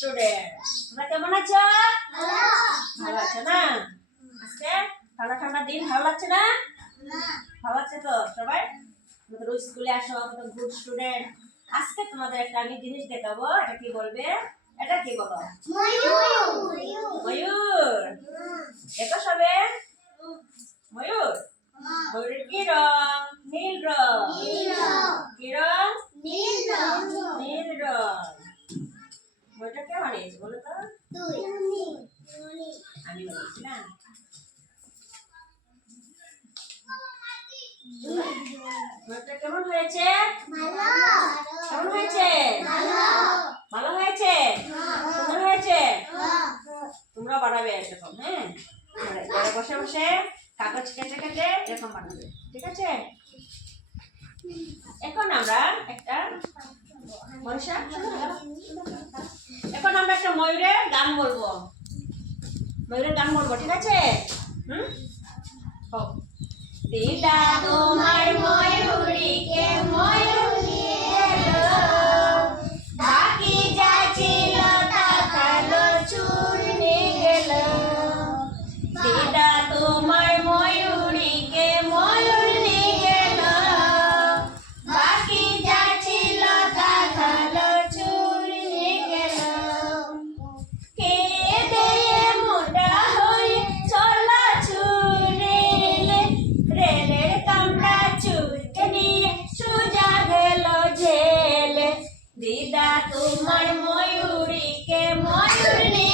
Student. তোমরা কেমন আছো? ভালো আছো না? আজকে ঠান্ডা ঠান্ডা দিন ভালো লাগছে না? ভালো লাগছে তো সবাই? আমাদের স্কুলে আসো, আমাদের গুড স্টুডেন্ট। আজকে তোমাদের একটা আমি জিনিস দেখাবো। এটা কি বলবে? এটা কি বলো? ময়ূর। দেখো সবে ময়ূর। ময়ূরের কি রং? নীল রং। কি রং? নীল রং। ময়ূরটা কে বানিয়েছে বলো তো? আমি বানিয়েছি না? ময়ূরটা কেমন হয়েছে? কেমন হয়েছে? ভালো হয়েছে? সুন্দর হয়েছে? তোমরা বানাবে এরকম, হ্যাঁ? ঘরে বসে বসে কাগজ কেটে কেটে এরকম বানাবে, ঠিক আছে? এখন আমরা একটা ময়ূরের গান বলবো। ময়ূরের গান বলবো, ঠিক আছে? হোক। দিদা তোমার ময়ূরীকে ময়ূর নিয়ে এলো, বাকি যা ছিল তা কালো চুল নিয়ে গেল। দিদা তোমার ময়ূরীকে ময়ূর নিয়ে গেল, বাকি যা ছিল তা কালো চুল নিয়ে গেল। কে দিয়ে মোটা হয়ে চলা চুরেলে, রেলের কামড়া চুলকে নিয়ে সোজা গেল জেলে। দিদা তোমার ময়ূরীকে ময়ূর নিয়ে